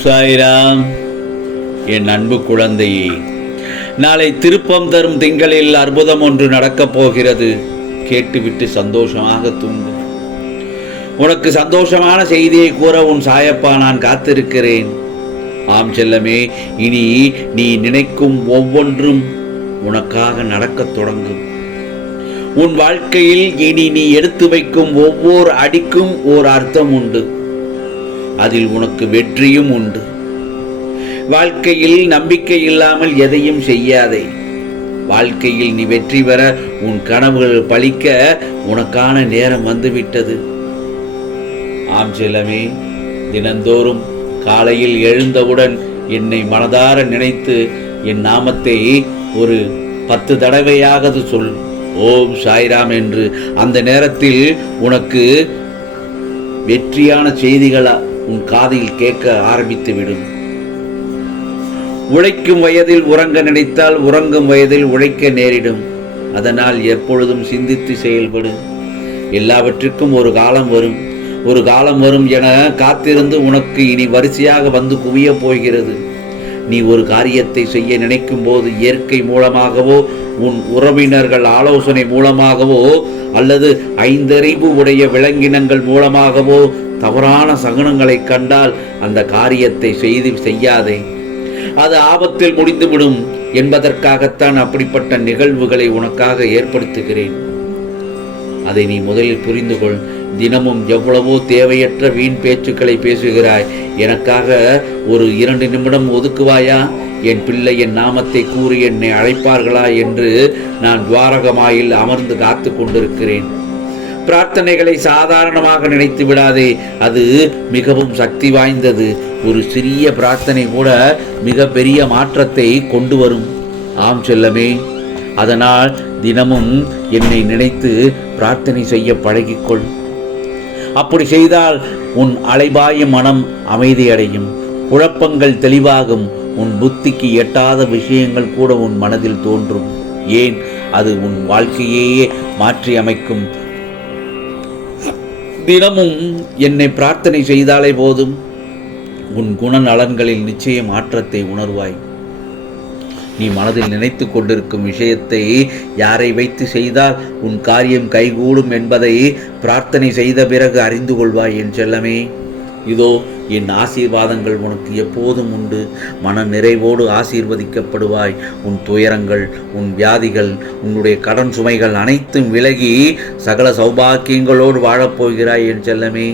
சாய்ராம். என் அன்பு குழந்தையே, நாளை திருப்பம் தரும் திங்களில் அற்புதம் ஒன்று நடக்கப் போகிறது. கேட்டுவிட்டு சந்தோஷமாக தூங்கு. உனக்கு சந்தோஷமான செய்தியை கூற உன் சாயப்பா நான் காத்திருக்கிறேன். ஆம் செல்லமே, இனி நீ நினைக்கும் ஒவ்வொன்றும் உனக்காக நடக்கத் தொடங்கும். உன் வாழ்க்கையில் இனி நீ எடுத்து வைக்கும் ஒவ்வொரு அடிக்கும் ஓர் அர்த்தம் உண்டு. அதில் உனக்கு வெற்றியும் உண்டு. வாழ்க்கையில் நம்பிக்கை இல்லாமல் எதையும் செய்யாதே. வாழ்க்கையில் நீ வெற்றி பெற, உன் கனவுகள் பலிக்க உனக்கான நேரம் வந்துவிட்டது. ஆம் செல்லமே, தினந்தோறும் காலையில் எழுந்தவுடன் என்னை மனதார நினைத்து என் நாமத்தை ஒரு 10 தடவையாவது சொல். ஓம் சாய்ராம் என்று. அந்த நேரத்தில் உனக்கு வெற்றியான செய்திகளா உன் காதில் கேட்க ஆரம்பித்து விடும். உழைக்கும் வயதில் உறங்க நினைத்தால் உறங்கும் வயதில் உழைக்க நேரிடும். அதனால் எப்பொழுதும் சிந்தித்து செயல்படு. எல்லாவற்றுக்கும் ஒரு காலம் வரும். ஒரு காலம் வரும் என காத்திருந்து உனக்கு இனி வரிசையாக வந்து குவிய போகிறது. நீ ஒரு காரியத்தை செய்ய நினைக்கும் போது இயற்கை மூலமாகவோ உன் உறவினர்கள் ஆலோசனை மூலமாகவோ அல்லது 5 அறிவு உடைய விலங்கினங்கள் மூலமாகவோ தவறான சகுனங்களை கண்டால் அந்த காரியத்தை செய்யாதே. அது ஆபத்தில் முடிந்துவிடும் என்பதற்காகத்தான் அப்படிப்பட்ட நிகழ்வுகளை உனக்காக ஏற்படுத்துகிறேன். அதை நீ முதலில் புரிந்து கொள். தினமும் எவ்வளவோ தேவையற்ற வீண் பேச்சுக்களை பேசுகிறாய். எனக்காக ஒரு 2 நிமிடம் ஒதுக்குவாயா? என் பிள்ளை என் நாமத்தை கூறி என்னை அழைப்பார்களா என்று நான் துவாரகமாயில் அமர்ந்து காத்து கொண்டிருக்கிறேன். பிரார்த்தனைகளை சாதாரணமாக நினைத்து விடாதே. அது மிகவும் சக்தி வாய்ந்தது. ஒரு சிறிய பிரார்த்தனை கூட மிக பெரிய மாற்றத்தை கொண்டு வரும். ஆம் செல்லமே, அதனால் தினமும் என்னை நினைத்து பிரார்த்தனை செய்ய பழகிக்கொள். அப்படி செய்தால் உன் அலைபாயும் மனம் அமைதியடையும். குழப்பங்கள் தெளிவாகும். உன் புத்திக்கு எட்டாத விஷயங்கள் கூட உன் மனதில் தோன்றும். ஏன், அது உன் வாழ்க்கையே மாற்றி அமைக்கும். தினமும் என்னை பிரார்த்தனை செய்தாலே போதும். உன் குணநலன்களில் நிச்சய மாற்றத்தை உணர்வாய். நீ மனதில் நினைத்து கொண்டிருக்கும் விஷயத்தை யாரை வைத்து செய்தால் உன் காரியம் கைகூடும் என்பதை பிரார்த்தனை செய்த பிறகு அறிந்து கொள்வாய் என் செல்லமே. இதோ என் ஆசீர்வாதங்கள் உனக்கு எப்போதும் உண்டு. மன நிறைவோடு ஆசீர்வதிக்கப்படுவாய். உன் துயரங்கள், உன் வியாதிகள், உன்னுடைய கடன் சுமைகள் அனைத்தும் விலகி சகல சௌபாக்கியங்களோடு வாழப்போகிறாய் என் செல்லமே.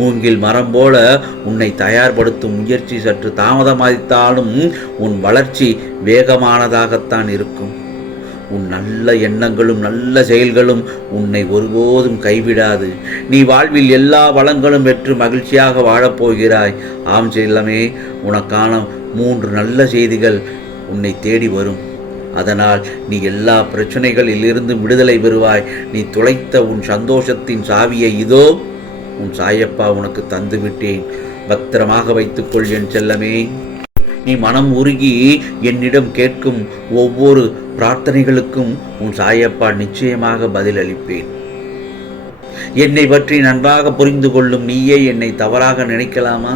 மூங்கில் மரம் போல உன்னை தயார்படுத்தும் முயற்சி சற்று தாமதமாய்த்தாலும் உன் வளர்ச்சி வேகமானதாகத்தான் இருக்கும். உன் நல்ல எண்ணங்களும் நல்ல செயல்களும் உன்னை ஒருபோதும் கைவிடாது. நீ வாழ்வில் எல்லா வளங்களும் பெற்று மகிழ்ச்சியாக வாழப்போகிறாய். ஆம் செல்லமே, உனக்கான 3 நல்ல செய்திகள் உன்னை தேடி வரும். அதனால் நீ எல்லா பிரச்சனைகளிலிருந்து விடுதலை பெறுவாய். நீ துளைத்த உன் சந்தோஷத்தின் சாவியை இதோ உன் சாயப்பா உனக்கு தந்துவிட்டேன். பத்திரமாக வைத்துக்கொள் என் செல்லமே. நீ மனம் உருகி என்னிடம் கேட்கும் ஒவ்வொரு பிரார்த்தனைகளுக்கும் உன் சாயப்பா நிச்சயமாக பதில் அளிப்பேன். என்னை பற்றி நன்றாக புரிந்து கொள்ளும் நீயே என்னை தவறாக நினைக்கலாமா?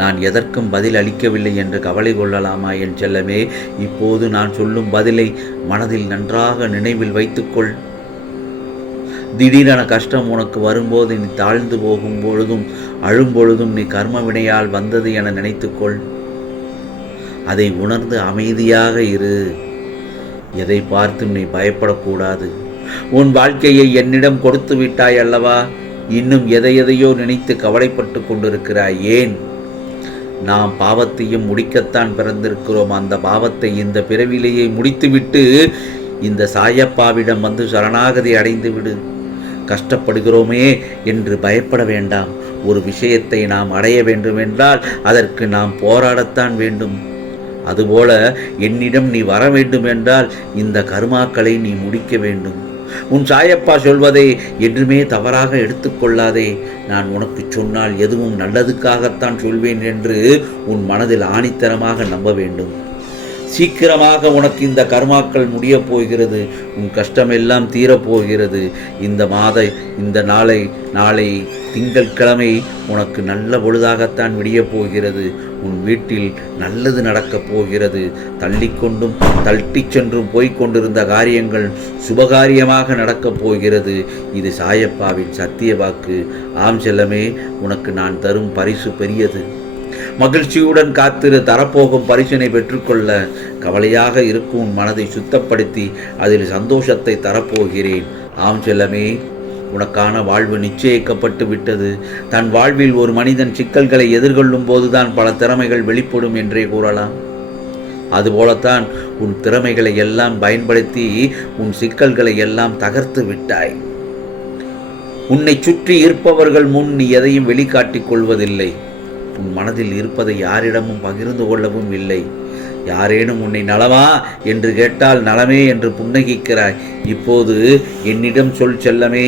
நான் எதற்கும் பதில் அளிக்கவில்லை என்று கவலை கொள்ளலாமா என் செல்லமே? இப்போது நான் சொல்லும் பதிலை மனதில் நன்றாக நினைவில் வைத்துக்கொள். திடீரென கஷ்டம் உனக்கு வரும்போது நீ தாழ்ந்து போகும் பொழுதும் அழும் பொழுதும் நீ கர்ம வினையால் வந்தது என நினைத்துக்கொள். அதை உணர்ந்து அமைதியாக இரு. எதை பார்த்தும் நீ பயப்படக்கூடாது. உன் வாழ்க்கையை என்னிடம் கொடுத்து விட்டாய் அல்லவா? இன்னும் எதையோ நினைத்து கவலைப்பட்டு கொண்டிருக்கிறாய். ஏன்? நாம் பாவத்தையும் முடிக்கத்தான் பிறந்திருக்கிறோம். அந்த பாவத்தை இந்த பிறவிலேயே முடித்துவிட்டு இந்த சாயப்பாவிடம் வந்து சரணாகதி அடைந்து விடு. கஷ்டப்படுகிறோமே என்று பயப்பட வேண்டாம். ஒரு விஷயத்தை நாம் அடைய வேண்டுமென்றால் அதற்கு நாம் போராடத்தான் வேண்டும். அதுபோல என்னிடம் நீ வர வேண்டும் என்றால் இந்த கர்மாக்களை நீ முடிக்க வேண்டும். உன் சாயப்பா சொல்வதை என்றுமே தவறாக எடுத்துக்கொள்ளாதே. நான் உனக்கு சொன்னால் எதுவும் நல்லதுக்காகத்தான் சொல்வேன் என்று உன் மனதில் ஆணித்தரமாக நம்ப வேண்டும். சீக்கிரமாக உனக்கு இந்த கர்மாக்கள் முடியப் போகிறது. உன் கஷ்டமெல்லாம் தீரப்போகிறது. இந்த நாளை திங்கட்கிழமை உனக்கு நல்ல பொழுதாகத்தான் விடியப் போகிறது. உன் வீட்டில் நல்லது நடக்கப் போகிறது. தள்ளிக்கொண்டும் தள்ளிச் சென்றும் போய்கொண்டிருந்த காரியங்கள் சுபகாரியமாக நடக்கப் போகிறது. இது சாயப்பாவின் சத்திய வாக்கு. ஆம் செல்லமே, உனக்கு நான் தரும் பரிசு பெரியது. மகிழ்ச்சியுடன் காத்திரு. தரப்போகும் பரிசினை பெற்றுக்கொள்ள கவலையாக இருக்கும் உன் மனதை சுத்தப்படுத்தி அதில் சந்தோஷத்தை தரப்போகிறேன். ஆம் செல்லமே, உனக்கான வாழ்வு நிச்சயிக்கப்பட்டு விட்டது. தன் வாழ்வில் ஒரு மனிதன் சிக்கல்களை எதிர்கொள்ளும் போதுதான் பல திறமைகள் வெளிப்படும் என்றே கூறலாம். அதுபோலத்தான் உன் திறமைகளை எல்லாம் பயன்படுத்தி உன் சிக்கல்களை எல்லாம் தகர்த்து விட்டாய். உன்னை சுற்றி இருப்பவர்கள் முன் நீ எதையும் வெளிக்காட்டிக் கொள்வதில்லை. உன் மனதில் இருப்பதை யாரிடமும் பகிர்ந்து கொள்ளவும் இல்லை. யாரேனும் உன்னை நலமா என்று கேட்டால் நலமே என்று புன்னகிக்கிறாய். இப்போது என்னிடம் சொல் செல்லமே,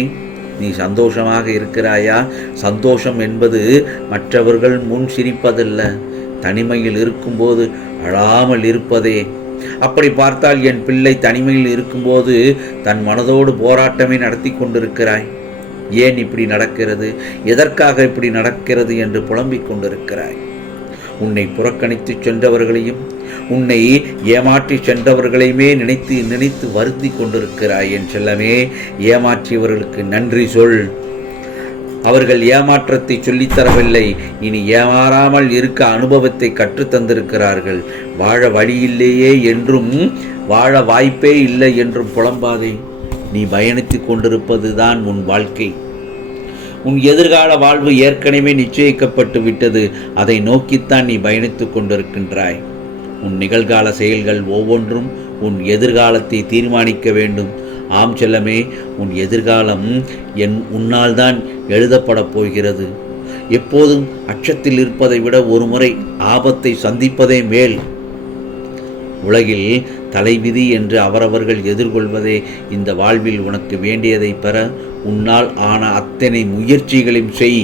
நீ சந்தோஷமாக இருக்கிறாயா? சந்தோஷம் என்பது மற்றவர்கள் முன் சிரிப்பதல்ல, தனிமையில் இருக்கும்போது அழாமல் இருப்பதே. அப்படி பார்த்தால் என் பிள்ளை தனிமையில் இருக்கும்போது தன் மனதோடு போராட்டமே நடத்தி கொண்டிருக்கிறாய். ஏன் இப்படி நடக்கிறது, எதற்காக இப்படி நடக்கிறது என்று புலம்பிக் கொண்டிருக்கிறாய். உன்னை புறக்கணித்து சென்றவர்களையும் உன்னை ஏமாற்றி சென்றவர்களையுமே நினைத்து நினைத்து வருந்தி கொண்டிருக்கிறாய். என் செல்லமே, ஏமாற்றியவர்களுக்கு நன்றி சொல். அவர்கள் ஏமாற்றத்தை சொல்லித்தரவில்லை, இனி ஏமாறாமல் இருக்க அனுபவத்தை கற்றுத்தந்திருக்கிறார்கள். வாழ வழியில்லையே என்றும் வாழ வாய்ப்பே இல்லை என்றும் புலம்பாதே. நீ பயணித்து கொண்டிருப்பது தான் உன் வாழ்க்கை. உன் எதிர்கால வாழ்வு ஏற்கனவே நிச்சயிக்கப்பட்டு விட்டது. அதை நோக்கித்தான் நீ பயணித்துக் கொண்டிருக்கின்றாய். உன் நிகழ்கால செயல்கள் ஒவ்வொன்றும் உன் எதிர்காலத்தை தீர்மானிக்க வேண்டும். ஆம் செல்லமே, உன் எதிர்காலம் உன்னால் தான் எழுதப்படப் போகிறது. எப்போதும் அச்சத்தில் இருப்பதை விட ஒரு முறை ஆபத்தை சந்திப்பதே மேல். உலகில் தலைவிதி என்று அவரவர்கள் எதிர்கொள்வதே இந்த வாழ்வில் உனக்கு வேண்டியதை பெற உன்னால் ஆன அத்தனை முயற்சிகளையும் செய்.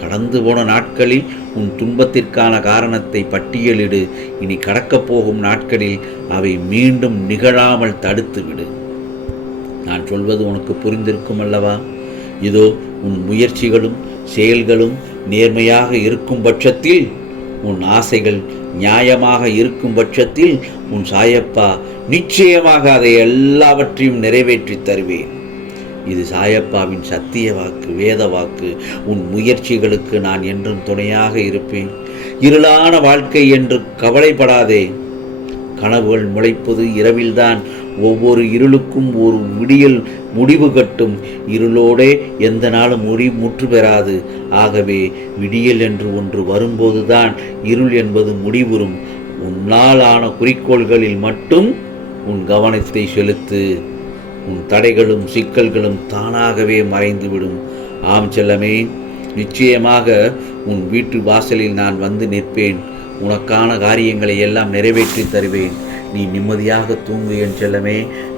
கடந்து போன நாட்களில் உன் துன்பத்திற்கான காரணத்தை பட்டியலிடு. இனி கடக்கப் போகும் நாட்களில் அவை மீண்டும் நிகழாமல் தடுத்துவிடு. நான் சொல்வது உனக்கு புரிந்திருக்கும் அல்லவா? இதோ உன் முயற்சிகளும் செயல்களும் நேர்மையாக இருக்கும் பட்சத்தில், உன் ஆசைகள் நியாயமாக இருக்கும் பட்சத்தில் உன் சாயப்பா நிச்சயமாக அதை எல்லாவற்றையும் நிறைவேற்றி தருவேன். இது சாயப்பாவின் சத்திய வாக்கு, வேத வாக்கு. உன் முயற்சிகளுக்கு நான் என்றும் துணையாக இருப்பேன். இருளான வாழ்க்கை என்று கவலைப்படாதே. கனவுகள் முளைப்பது இரவில்தான். ஒவ்வொரு இருளுக்கும் ஒரு விடியல் முடிவு கட்டும். இருளோடே எந்த நாளும் முற்று பெறாது. ஆகவே விடியல் என்று ஒன்று வரும்போதுதான் இருள் என்பது முடிவுறும். உன்னால் ஆன குறிக்கோள்களில் மட்டும் உன் கவனத்தை செலுத்து. உன் தடைகளும் சிக்கல்களும் தானாகவே மறைந்துவிடும். ஆம் செல்லமே, நிச்சயமாக உன் வீட்டு வாசலில் நான் வந்து நிற்பேன். உனக்கான காரியங்களை எல்லாம் நிறைவேற்றி தருவேன். நீ நிம்மதியாக தூங்கு என் செல்லமே.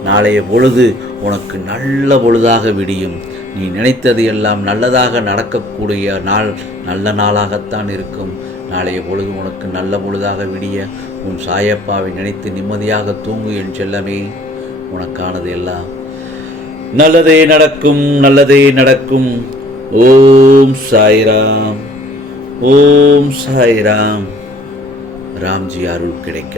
நாளைய பொழுது உனக்கு நல்ல பொழுதாக விடியும். நீ நினைத்தது எல்லாம் நல்லதாக நடக்கக்கூடிய நாள் நல்ல நாளாகத்தான் இருக்கும். நாளைய பொழுது உனக்கு நல்ல பொழுதாக விடிய உன் சாயப்பாவை நினைத்து நிம்மதியாக தூங்கு என் செல்லமே. உனக்கானது எல்லாம் நல்லதே நடக்கும், நல்லதே நடக்கும். ஓம் சாய்ராம், ஓம் சாய்ராம். ராம்ஜி அருள் கிடைக்க.